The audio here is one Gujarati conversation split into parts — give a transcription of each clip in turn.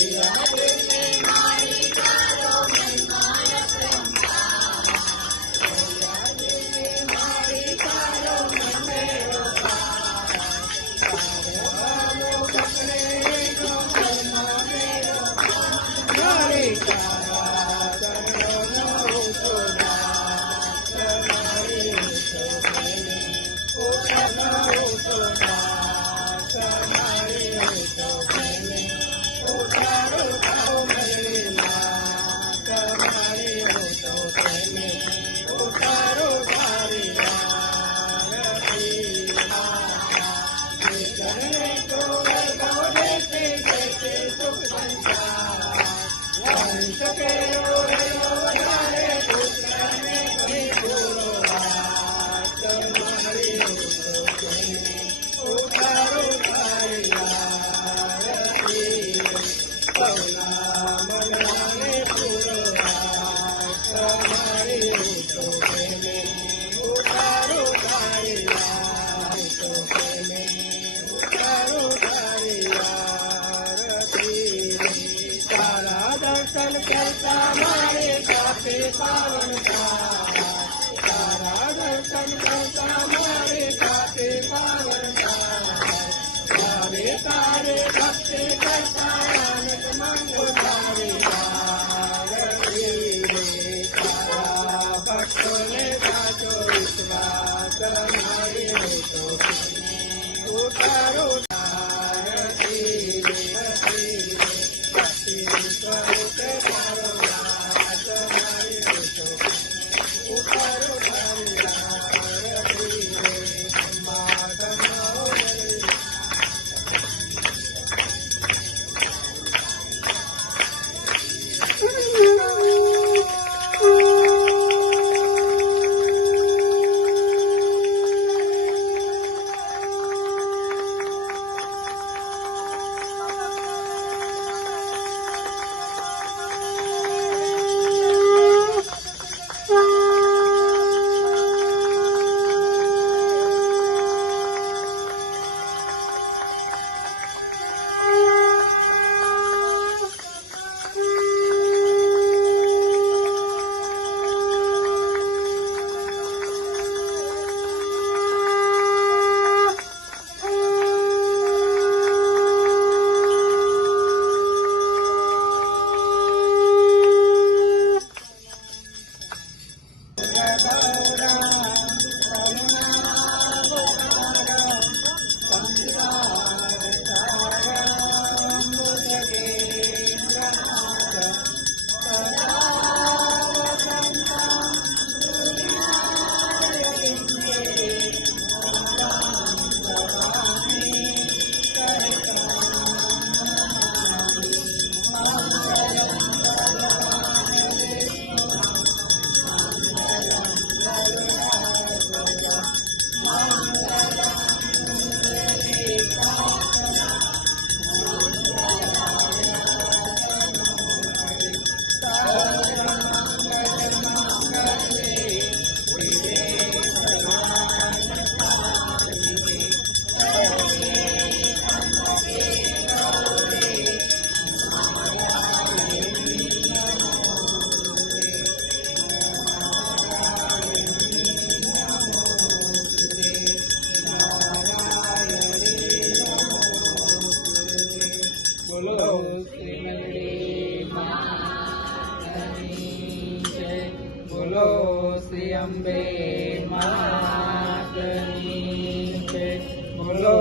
Hare Rama. તારા માતની બોલો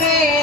থাকে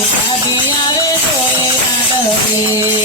આવે કોઈ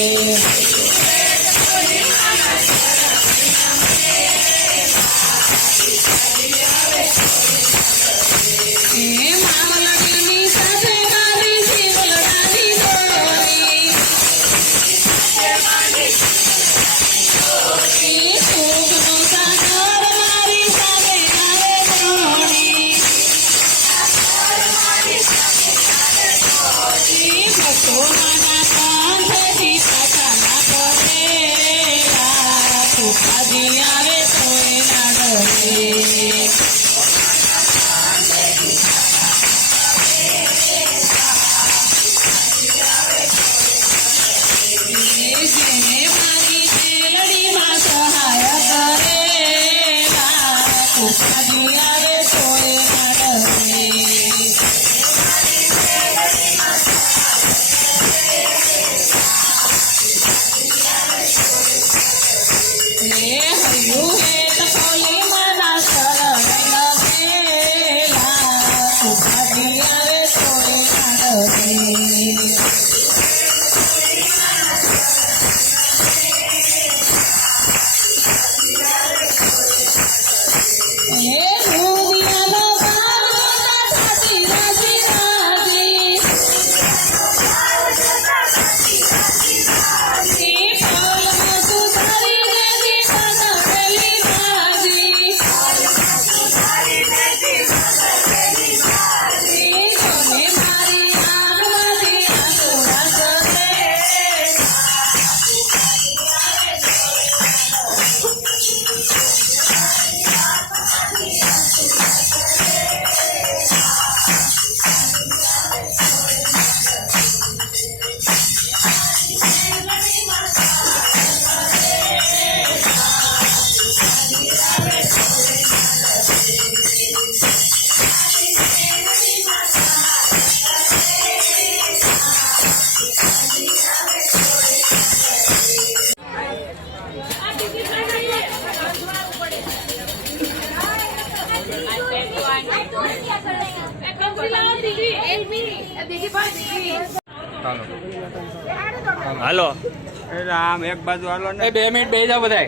રામ એક બાજુ હાલો ને. બે મિનિટ બે જાવ બધા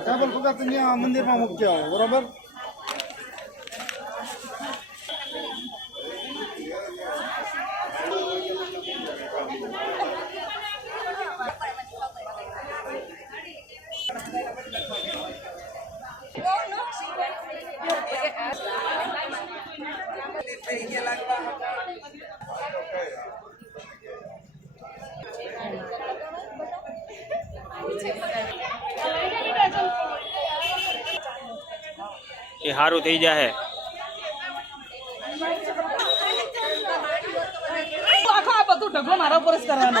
ટેબલ પગાર મંદિરમાં મુખ્ય આવે બરોબર? સારું થઈ જશે આખો આ બધું મારા ઉપર જ કરવાનો.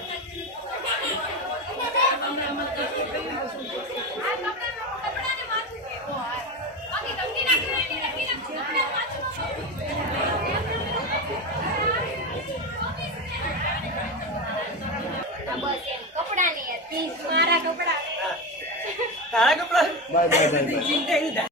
મારા કપડા?